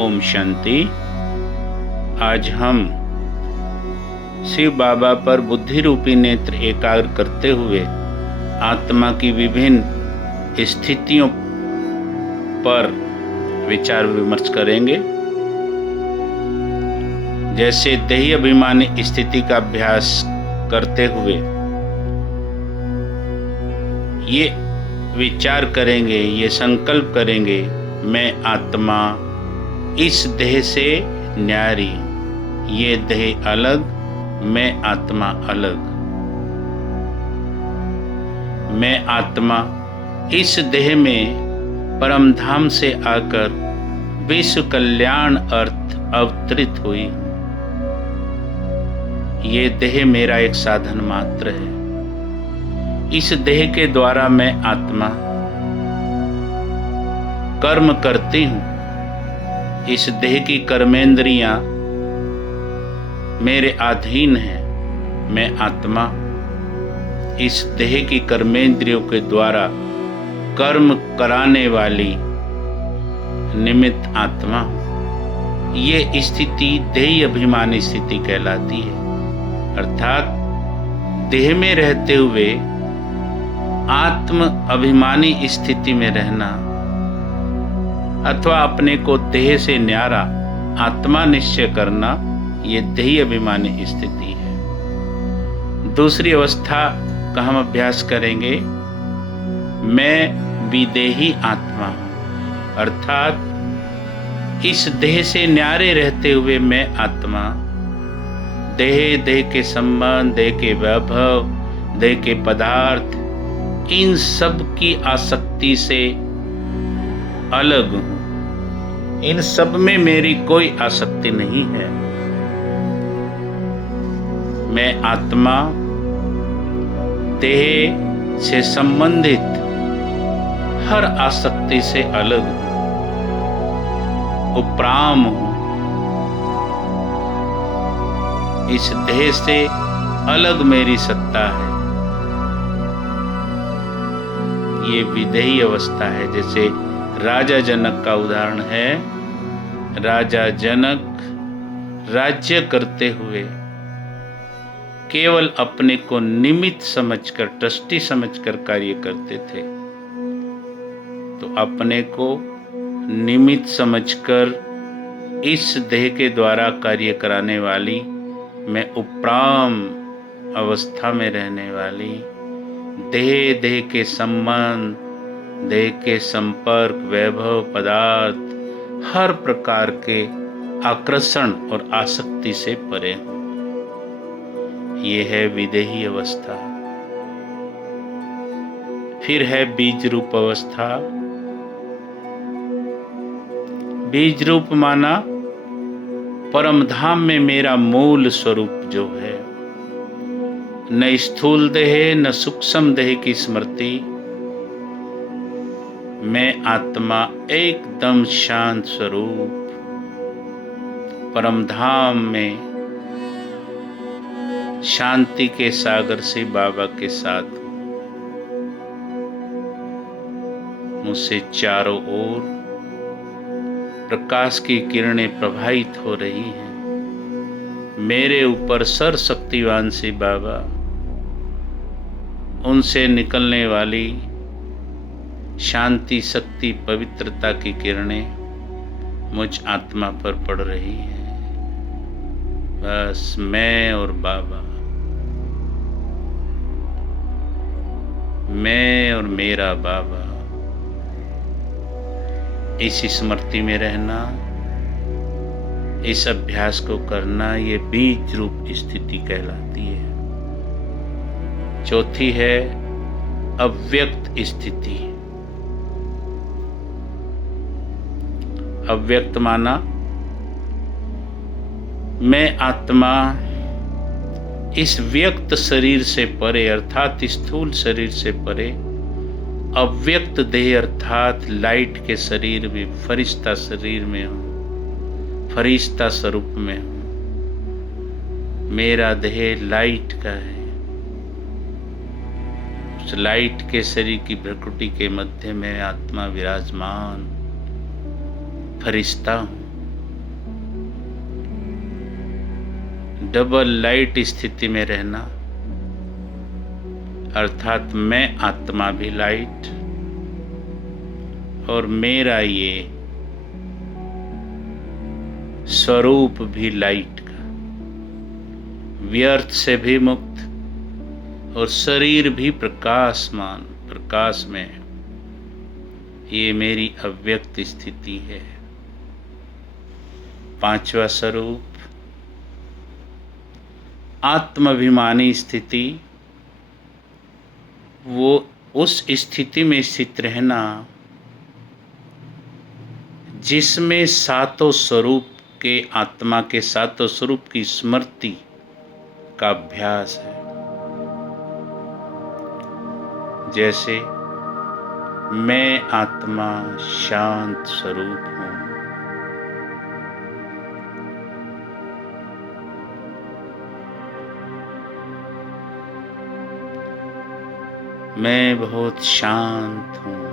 ओम शांति। आज हम शिव बाबा पर बुद्धि रूपी नेत्र एकाग्र करते हुए आत्मा की विभिन्न स्थितियों पर विचार विमर्श करेंगे। जैसे देही अभिमानी स्थिति का अभ्यास करते हुए ये विचार करेंगे, ये संकल्प करेंगे, मैं आत्मा इस देह से न्यारी, ये देह अलग, मैं आत्मा अलग। मैं आत्मा इस देह में परम धाम से आकर विश्व कल्याण अर्थ अवतरित हुई। ये देह मेरा एक साधन मात्र है। इस देह के द्वारा मैं आत्मा कर्म करती हूँ। इस देह की कर्मेंद्रियां मेरे अधीन हैं। मैं आत्मा इस देह की कर्मेंद्रियों के द्वारा कर्म कराने वाली निमित्त आत्मा हूँ। ये स्थिति देही अभिमानी स्थिति कहलाती है। अर्थात देह में रहते हुए आत्म अभिमानी स्थिति में रहना अथवा अपने को देह से न्यारा आत्मा निश्चय करना, ये देही अभिमानी स्थिति है। दूसरी अवस्था का हम अभ्यास करेंगे, मैं विदेही आत्मा हूँ। अर्थात इस देह से न्यारे रहते हुए मैं आत्मा देह के संबंध, देह के वैभव, देह के पदार्थ, इन सब की आसक्ति से अलग हूं। इन सब में मेरी कोई आसक्ति नहीं है। मैं आत्मा देह से संबंधित हर आसक्ति से अलग हूं, उपराम हूं। इस देह से अलग मेरी सत्ता है। ये विदेही अवस्था है। जैसे राजा जनक का उदाहरण है। राजा जनक राज्य करते हुए केवल अपने को निमित्त समझकर, ट्रस्टी समझकर कार्य करते थे। तो अपने को निमित्त समझकर इस देह के द्वारा कार्य कराने वाली, मैं उपराम अवस्था में रहने वाली, देह के संबंध, देह के संपर्क, वैभव, पदार्थ, हर प्रकार के आकर्षण और आसक्ति से परे हूं। ये है विदेही अवस्था। फिर है बीज रूप अवस्था। बीज रूप माना परम धाम में मेरा मूल स्वरूप जो है। न स्थूल देह न सूक्ष्म देह की स्मृति। मैं आत्मा एकदम शांत स्वरूप परम धाम में शांति के सागर से बाबा के साथ हूं। मुझसे चारों ओर प्रकाश की किरणें प्रवाहित हो रही हैं। मेरे ऊपर सर्वशक्तिवान से बाबा, उनसे निकलने वाली शांति, शक्ति, पवित्रता की किरणें मुझ आत्मा पर पड़ रही हैं। बस मैं और बाबा, मैं और मेरा बाबा, इस स्मृति में रहना, इस अभ्यास को करना, ये बीज रूप स्थिति कहलाती है। चौथी है अव्यक्त स्थिति। अव्यक्त माना मैं आत्मा इस व्यक्त शरीर से परे, अर्थात स्थूल शरीर से परे, अव्यक्त देह अर्थात लाइट के शरीर में, फरिश्ता शरीर में हूँ, फरिश्ता स्वरूप में हूँ। मेरा देह लाइट का है। उस लाइट के शरीर की प्रकृति के मध्य में आत्मा विराजमान फरिश्ता हूँ। डबल लाइट स्थिति में रहना, अर्थात मैं आत्मा भी लाइट और मेरा ये स्वरूप भी लाइट का, व्यर्थ से भी मुक्त और शरीर भी प्रकाशमान, प्रकाश में, ये मेरी अव्यक्त स्थिति है। पांचवा स्वरूप आत्माभिमानी स्थिति, वो उस स्थिति में स्थित रहना जिसमें सातों स्वरूप के, आत्मा के सातों स्वरूप की स्मृति का अभ्यास है। जैसे मैं आत्मा शांत स्वरूप हूँ, मैं बहुत शांत हूँ,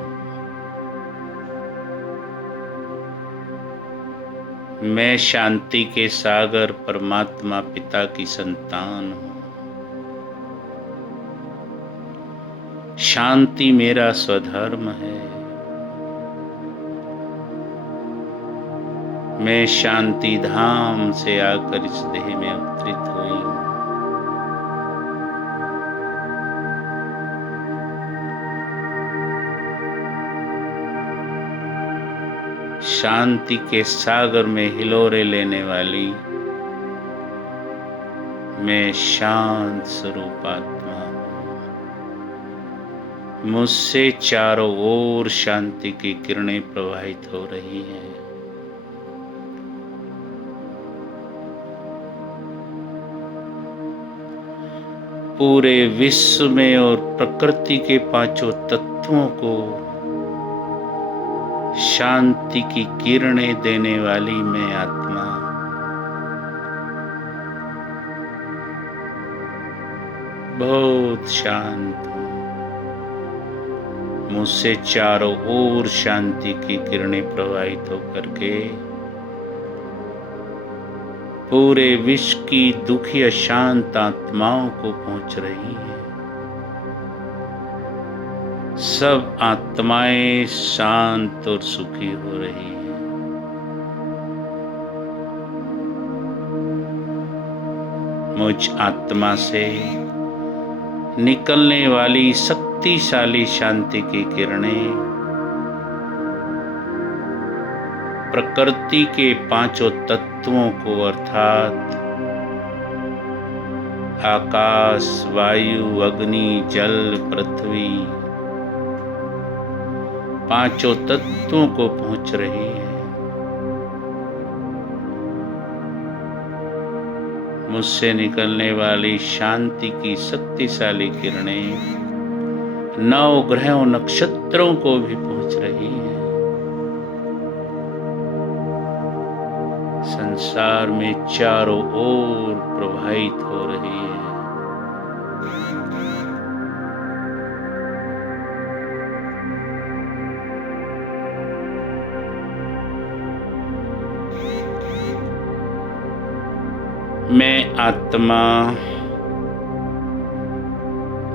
मैं शांति के सागर परमात्मा पिता की संतान हूँ, शांति मेरा स्वधर्म है, मैं शांति धाम से आकर इस देह में अवतरित हुई हूँ। शांति के सागर में हिलोरे लेने वाली मैं शांत स्वरूप आत्मा हूँ। मुझसे चारों ओर शांति की किरणें प्रवाहित हो रही हैं। पूरे विश्व में और प्रकृति के पांचों तत्वों को शांति की किरणें देने वाली मैं आत्मा बहुत शांत हूँ। मुझसे चारों ओर शांति की किरणें प्रवाहित होकर के पूरे विश्व की दुखी अशांत आत्माओं को पहुंच रही है। सब आत्माएं शांत और सुखी हो रही हैं। मुझ आत्मा से निकलने वाली शक्तिशाली शांति की किरणें प्रकृति के पांचों तत्वों को, अर्थात आकाश, वायु, अग्नि, जल, पृथ्वी, पांचों तत्वों को पहुंच रही है। मुझसे निकलने वाली शांति की शक्तिशाली किरणें नौ ग्रहों, नक्षत्रों को भी पहुंच रही है। संसार में चारों ओर प्रवाहित हो रही है। मैं आत्मा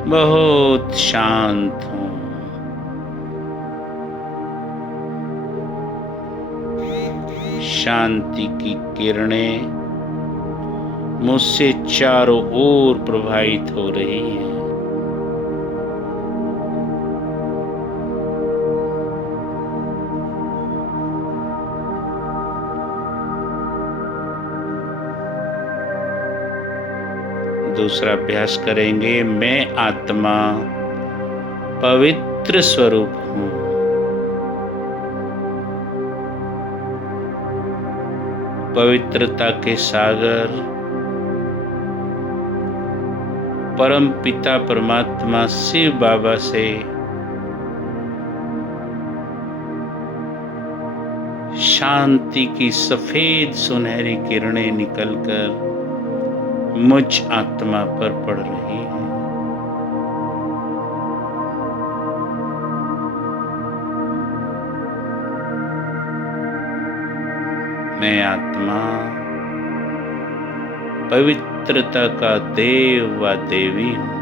बहुत शांत हूँ। शांति की किरणें मुझसे चारों ओर प्रवाहित हो रही हैं। दूसरा अभ्यास करेंगे। मैं आत्मा पवित्र स्वरूप हूँ। पवित्रता के सागर परम पिता परमात्मा शिव बाबा से शांति की सफेद सुनहरी किरणें निकलकर मुझ आत्मा पर पड़ रही है। मैं आत्मा पवित्र पवित्रता का देव व देवी हूँ।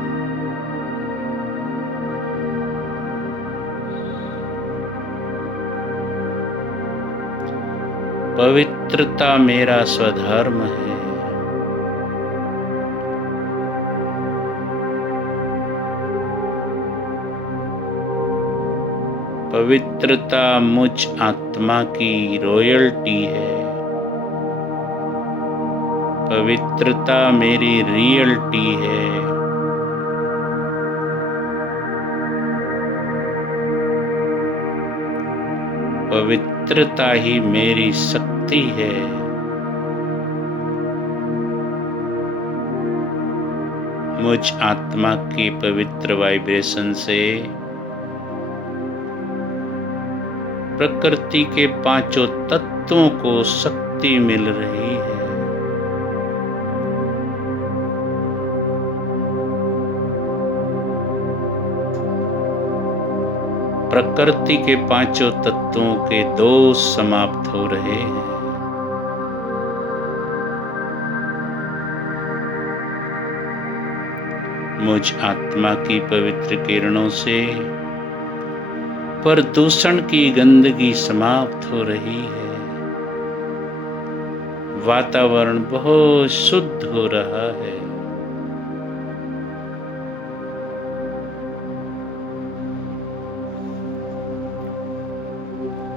पवित्रता मेरा स्वधर्म है। पवित्रता मुझ आत्मा की रॉयल्टी है। पवित्रता मेरी रियलिटी है। पवित्रता ही मेरी शक्ति है। मुझ आत्मा की पवित्र वाइब्रेशन से प्रकृति के पांचों तत्वों को शक्ति मिल रही है। प्रकृति के पांचों तत्वों के दोष समाप्त हो रहे हैं। मुझ आत्मा की पवित्र किरणों से प्रदूषण की गंदगी समाप्त हो रही है। वातावरण बहुत शुद्ध हो रहा है।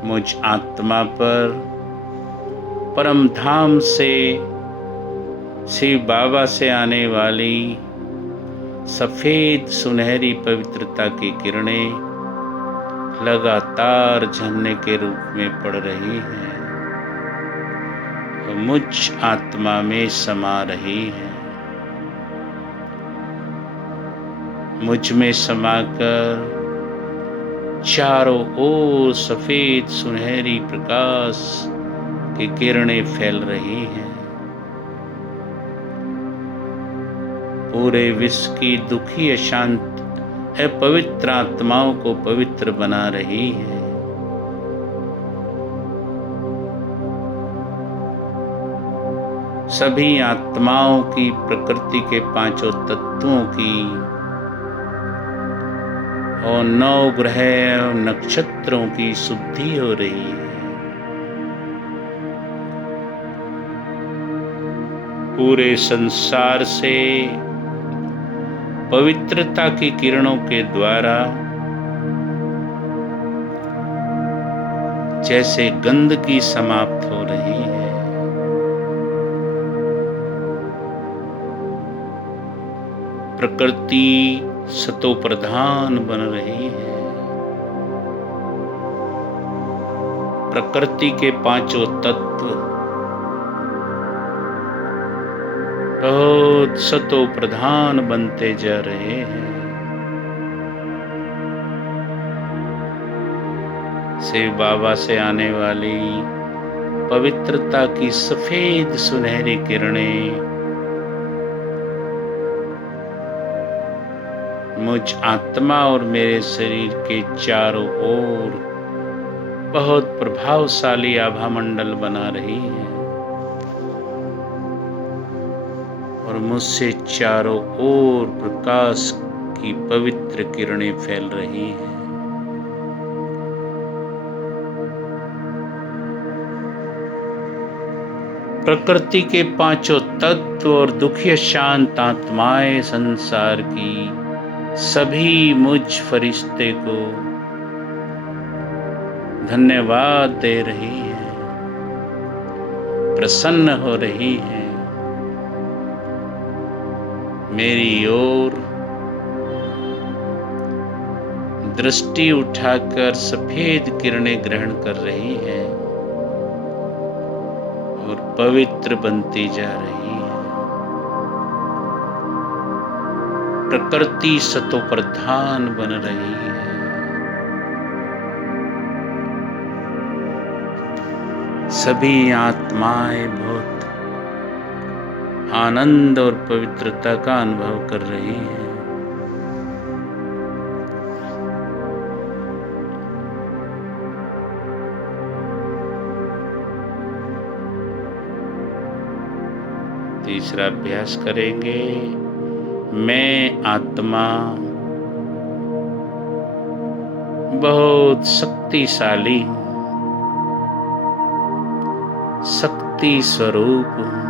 मुझ आत्मा पर परम धाम से शिव बाबा से आने वाली सफेद सुनहरी पवित्रता की किरणें लगातार झरने के रूप में पड़ रही हैं और मुझ आत्मा में समा रही है। मुझ में समाकर चारों ओर सफेद सुनहरी प्रकाश की किरणें फैल रही हैं। पूरे विश्व की दुखी अशांत अपवित्र आत्माओं को पवित्र बना रही है। सभी आत्माओं की प्रकृति के पांचों तत्वों की और 9 ग्रह और नक्षत्रों की शुद्धि हो रही है। पूरे संसार से पवित्रता की किरणों के द्वारा जैसे गंदगी समाप्त हो रही है। प्रकृति सतो प्रधान बन रही है। प्रकृति के पांचों तत्व बहुत सतो प्रधान बनते जा रहे हैं। शिव बाबा से आने वाली पवित्रता की सफेद सुनहरी किरणें मुझ आत्मा और मेरे शरीर के चारों ओर बहुत प्रभावशाली आभा मंडल बना रही है और मुझसे चारों ओर प्रकाश की पवित्र किरणें फैल रही हैं। प्रकृति के पांचों तत्व और दुखी शांत आत्माएं संसार की सभी मुझ फरिश्ते को धन्यवाद दे रही है, प्रसन्न हो रही है। मेरी ओर दृष्टि उठाकर सफेद किरणें ग्रहण कर रही है और पवित्र बनती जा रही है। प्रकृति सतो प्रधान बन रही है। सभी आत्माएं बहुत आनंद और पवित्रता का अनुभव कर रही हैं। तीसरा अभ्यास करेंगे। मैं आत्मा बहुत शक्तिशाली हूँ, शक्ति स्वरूप हूँ,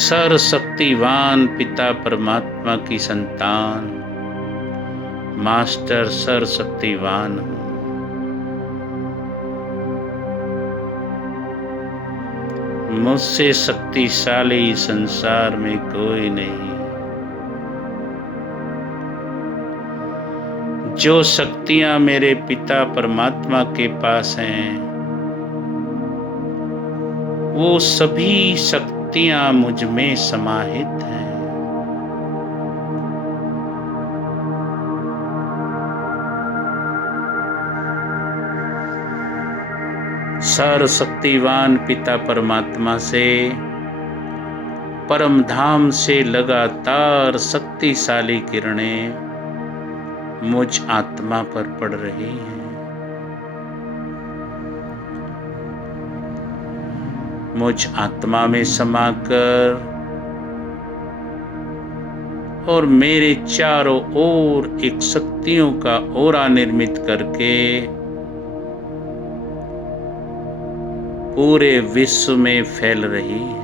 सर्वशक्तिवान पिता परमात्मा की संतान, मास्टर सर्वशक्तिवान हूँ। मुझसे शक्तिशाली संसार में कोई नहीं। जो शक्तियां मेरे पिता परमात्मा के पास हैं, वो सभी शक्तियां मुझ में समाहित हैं। सर्वशक्तिवान पिता परमात्मा से, परम धाम से लगातार शक्तिशाली किरणें मुझ आत्मा पर पड़ रही हैं। मुझ आत्मा में समाकर और मेरे चारों ओर एक शक्तियों का ओरा निर्मित करके पूरे विश्व में फैल रही है।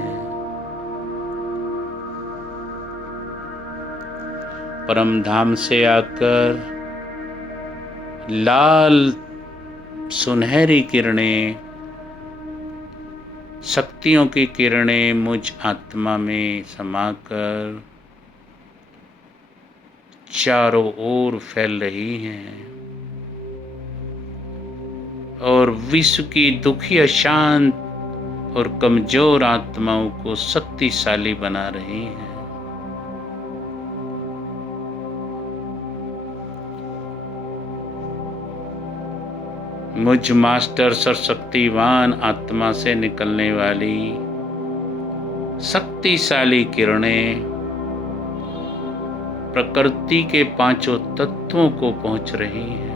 परम धाम से आकर लाल सुनहरी किरणें, शक्तियों की किरणें मुझ आत्मा में समाकर चारों ओर फैल रही हैं और विश्व की दुखी, अशांत और कमजोर आत्माओं को शक्तिशाली बना रही हैं। मुझ मास्टर सर्वशक्तिवान आत्मा से निकलने वाली शक्तिशाली किरणें प्रकृति के पांचों तत्वों को पहुंच रही हैं।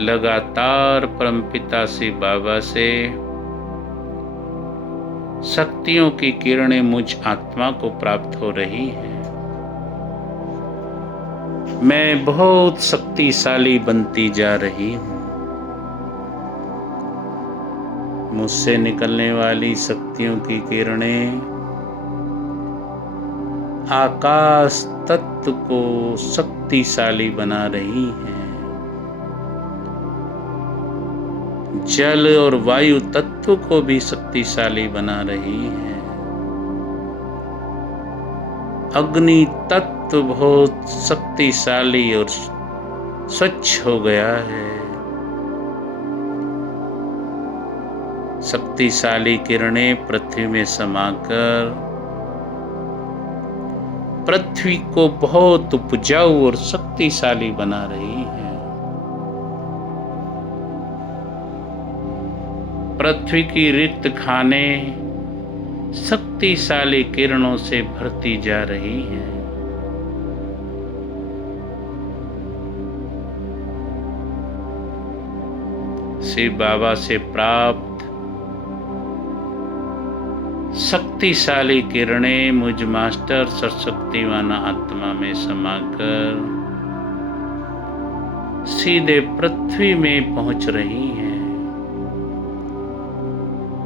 लगातार परमपिता शिव बाबा से शक्तियों की किरणें मुझ आत्मा को प्राप्त हो रही हैं। मैं बहुत शक्तिशाली बनती जा रही हूँ। मुझसे निकलने वाली शक्तियों की किरणें आकाश तत्व को शक्तिशाली बना रही हैं। जल और वायु तत्व को भी शक्तिशाली बना रही है। अग्नि तत्व बहुत शक्तिशाली और स्वच्छ हो गया है। शक्तिशाली किरणें पृथ्वी में समाकर पृथ्वी को बहुत उपजाऊ और शक्तिशाली बना रही है। पृथ्वी की रिक्त खाने शक्तिशाली किरणों से भरती जा रही हैं। शिव बाबा से प्राप्त शक्तिशाली किरणें मुझ मास्टर सर्वशक्तिवान आत्मा में समाकर सीधे पृथ्वी में पहुंच रही हैं।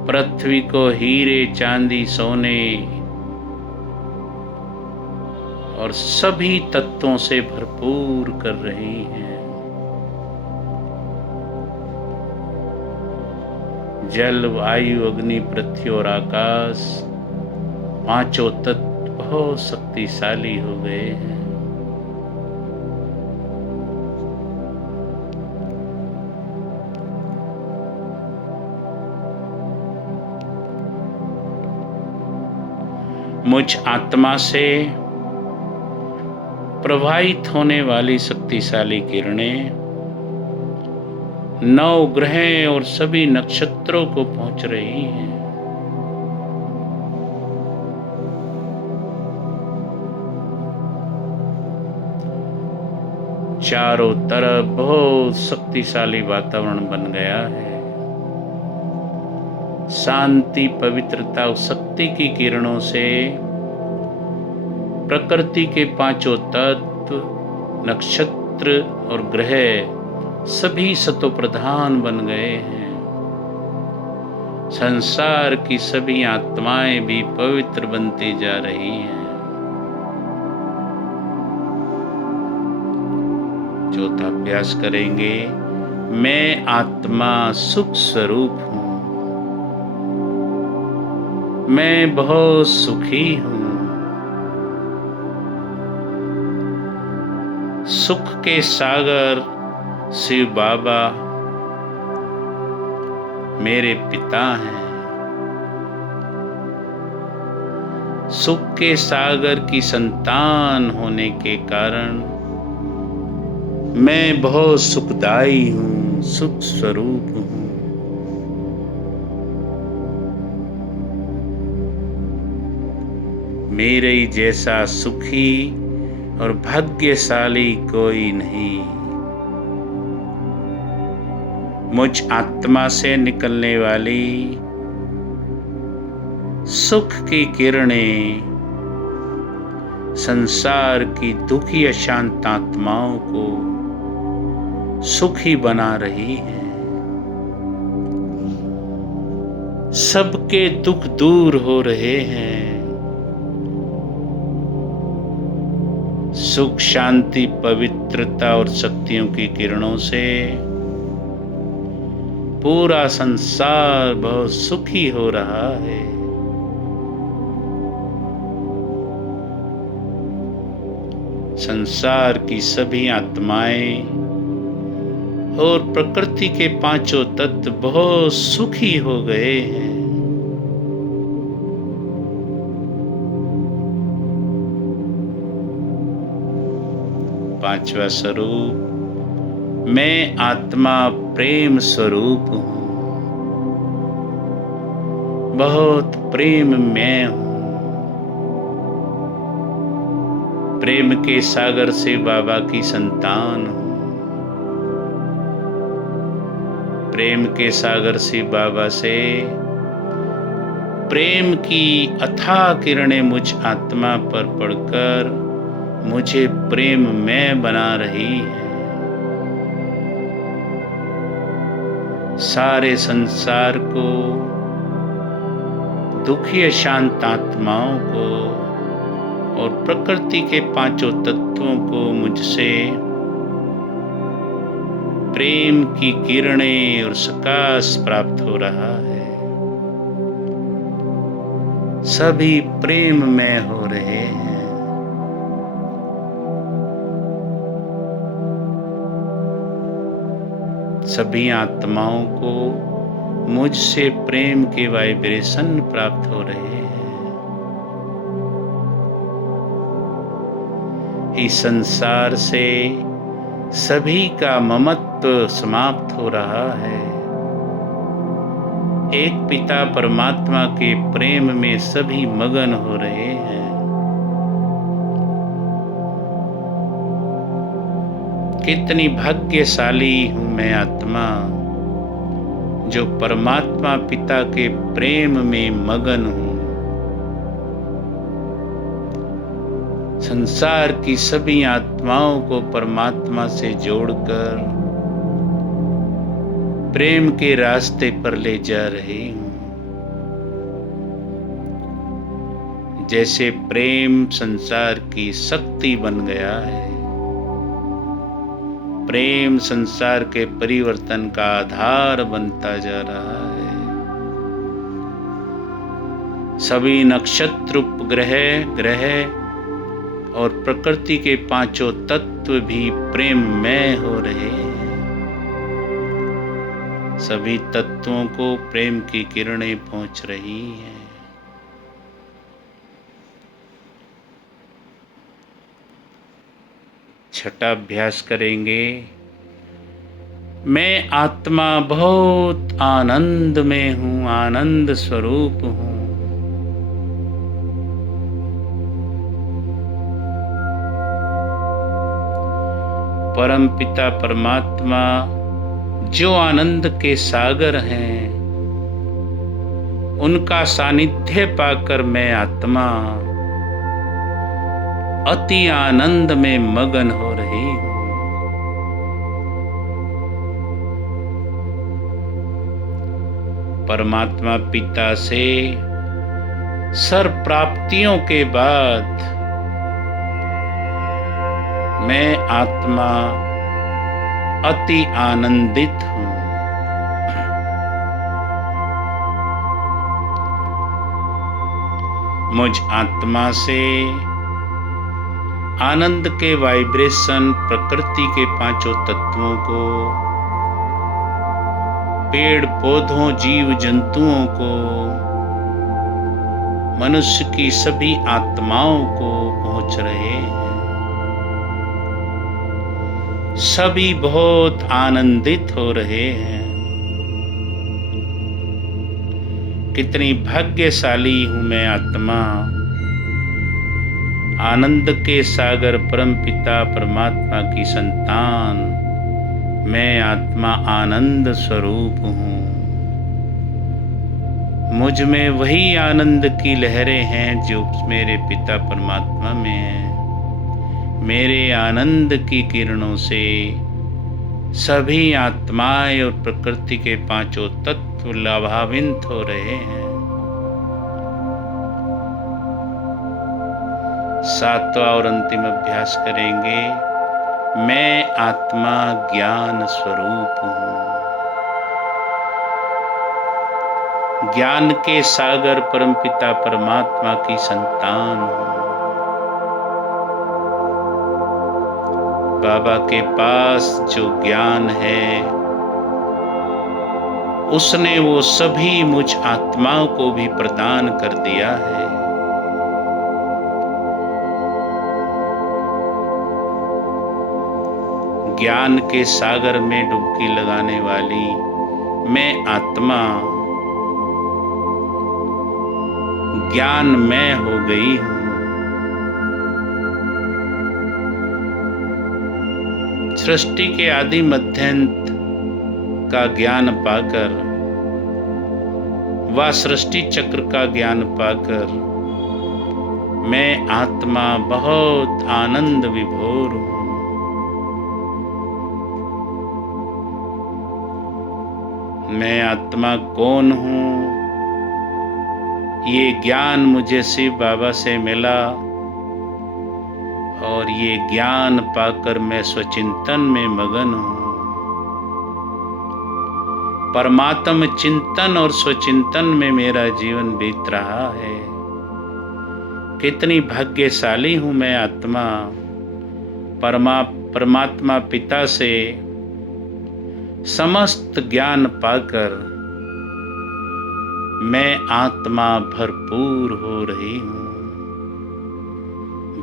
पृथ्वी को हीरे, चांदी, सोने और सभी तत्वों से भरपूर कर रही हैं। जल, वायु, अग्नि, पृथ्वी और आकाश पांचों तत्व बहुत शक्तिशाली हो गए हैं। मुझ आत्मा से प्रवाहित होने वाली शक्तिशाली किरणें नौ ग्रह और सभी नक्षत्रों को पहुंच रही हैं। चारों तरफ बहुत शक्तिशाली वातावरण बन गया है। शांति, पवित्रता और शक्ति की किरणों से प्रकृति के पांचों तत्व, नक्षत्र और ग्रह सभी सतोप्रधान बन गए हैं। संसार की सभी आत्माएं भी पवित्र बनती जा रही हैं। चौथा अभ्यास करेंगे, मैं आत्मा सुख स्वरूप हूं, मैं बहुत सुखी हूं। सुख के सागर शिव बाबा मेरे पिता हैं। सुख के सागर की संतान होने के कारण मैं बहुत सुखदाई हूँ, सुख स्वरूप हूँ। मेरे जैसा सुखी और भाग्यशाली कोई नहीं। मुझ आत्मा से निकलने वाली सुख की किरणें संसार की दुखी अशांत आत्माओं को सुखी बना रही है। सबके दुख दूर हो रहे हैं। सुख, शांति, पवित्रता और शक्तियों की किरणों से पूरा संसार बहुत सुखी हो रहा है। संसार की सभी आत्माएं और प्रकृति के पांचों तत्व बहुत सुखी हो गए हैं। पांचवा स्वरूप, मैं आत्मा प्रेम स्वरूप हूँ, बहुत प्रेम मैं हूँ। प्रेम के सागर से बाबा की संतान हूँ। प्रेम के सागर से बाबा से प्रेम की अथाह किरणें मुझ आत्मा पर पड़कर मुझे प्रेम में बना रही है। सारे संसार को, दुखी अशांत आत्माओं को और प्रकृति के पांचों तत्वों को मुझसे प्रेम की किरणें और प्रकाश प्राप्त हो रहा है। सभी प्रेम में हो रहे हैं। सभी आत्माओं को मुझसे प्रेम के वाइब्रेशन प्राप्त हो रहे हैं। इस संसार से सभी का ममत्व समाप्त हो रहा है। एक पिता परमात्मा के प्रेम में सभी मगन हो रहे हैं। कितनी भाग्यशाली हूँ मैं आत्मा, जो परमात्मा पिता के प्रेम में मगन हूँ। संसार की सभी आत्माओं को परमात्मा से जोड़कर प्रेम के रास्ते पर ले जा रही हूँ। जैसे प्रेम संसार की शक्ति बन गया है। प्रेम संसार के परिवर्तन का आधार बनता जा रहा है। सभी नक्षत्र, ग्रह और प्रकृति के पांचों तत्व भी प्रेम में हो रहे हैं। सभी तत्वों को प्रेम की किरणें पहुंच रही हैं। छठा अभ्यास करेंगे, मैं आत्मा बहुत आनंद में हूँ, आनंद स्वरूप हूँ। परम पिता परमात्मा जो आनंद के सागर हैं, उनका सानिध्य पाकर मैं आत्मा अति आनंद में मगन हो रही हूं। परमात्मा पिता से सर्व प्राप्तियों के बाद मैं आत्मा अति आनंदित हूं। मुझ आत्मा से आनंद के वाइब्रेशन प्रकृति के पांचों तत्वों को, पेड़ पौधों जीव जंतुओं को, मनुष्य की सभी आत्माओं को पहुंच रहे हैं। सभी बहुत आनंदित हो रहे हैं। कितनी भाग्यशाली हूं मैं आत्मा, आनंद के सागर परम पिता परमात्मा की संतान। मैं आत्मा आनंद स्वरूप हूं। मुझ में वही आनंद की लहरें हैं जो मेरे पिता परमात्मा में हैं। मेरे आनंद की किरणों से सभी आत्माएं और प्रकृति के पांचों तत्व लाभान्वित हो रहे हैं। सातवां और अंतिम अभ्यास करेंगे। मैं आत्मा ज्ञान स्वरूप हूं। ज्ञान के सागर परमपिता परमात्मा की संतान हूं। बाबा के पास जो ज्ञान है उसने वो सभी मुझ आत्माओं को भी प्रदान कर दिया है। ज्ञान के सागर में डुबकी लगाने वाली मैं आत्मा ज्ञानमय हो गई हूं। सृष्टि के आदि मध्यांत का ज्ञान पाकर व सृष्टि चक्र का ज्ञान पाकर मैं आत्मा बहुत आनंद विभोर हूं। मैं आत्मा कौन हूं, ये ज्ञान मुझे शिव बाबा से मिला और ये ज्ञान पाकर मैं स्वचिंतन में मगन हूं। परमात्म चिंतन और स्वचिंतन में मेरा जीवन बीत रहा है। कितनी भाग्यशाली हूं मैं आत्मा, परमात्मा पिता से समस्त ज्ञान पाकर मैं आत्मा भरपूर हो रही हूं,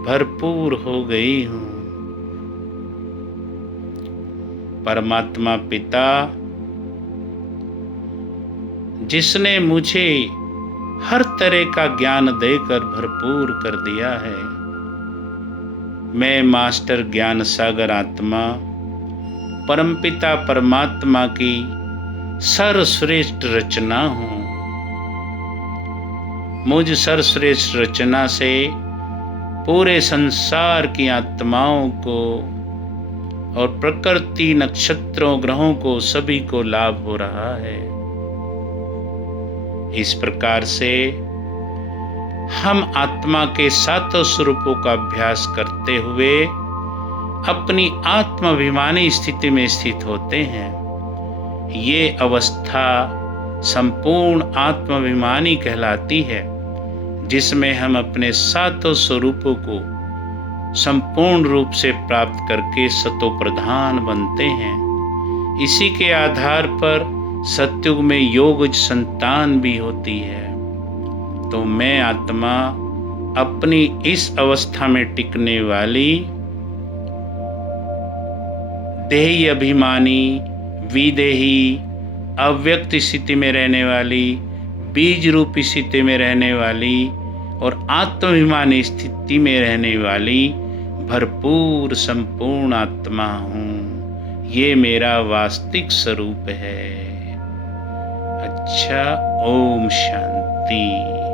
भरपूर हो गई हूं। परमात्मा पिता जिसने मुझे हर तरह का ज्ञान देकर भरपूर कर दिया है। मैं मास्टर ज्ञान सागर आत्मा परमपिता परमात्मा की सर्वश्रेष्ठ रचना हूं। मुझ सर्वश्रेष्ठ रचना से पूरे संसार की आत्माओं को और प्रकृति नक्षत्रों ग्रहों को सभी को लाभ हो रहा है। इस प्रकार से हम आत्मा के सातों स्वरूपों का अभ्यास करते हुए अपनी आत्माभिमानी स्थिति में स्थित होते हैं। ये अवस्था संपूर्ण आत्माभिमानी कहलाती है, जिसमें हम अपने सातों स्वरूपों को संपूर्ण रूप से प्राप्त करके सतो प्रधान बनते हैं। इसी के आधार पर सतयुग में योगज संतान भी होती है। तो मैं आत्मा अपनी इस अवस्था में टिकने वाली देही अभिमानी, विदेही, अव्यक्त स्थिति में रहने वाली, बीज रूपी स्थिति में रहने वाली और आत्माभिमानी स्थिति में रहने वाली भरपूर संपूर्ण आत्मा हूँ। ये मेरा वास्तविक स्वरूप है। अच्छा, ओम शांति। शांति।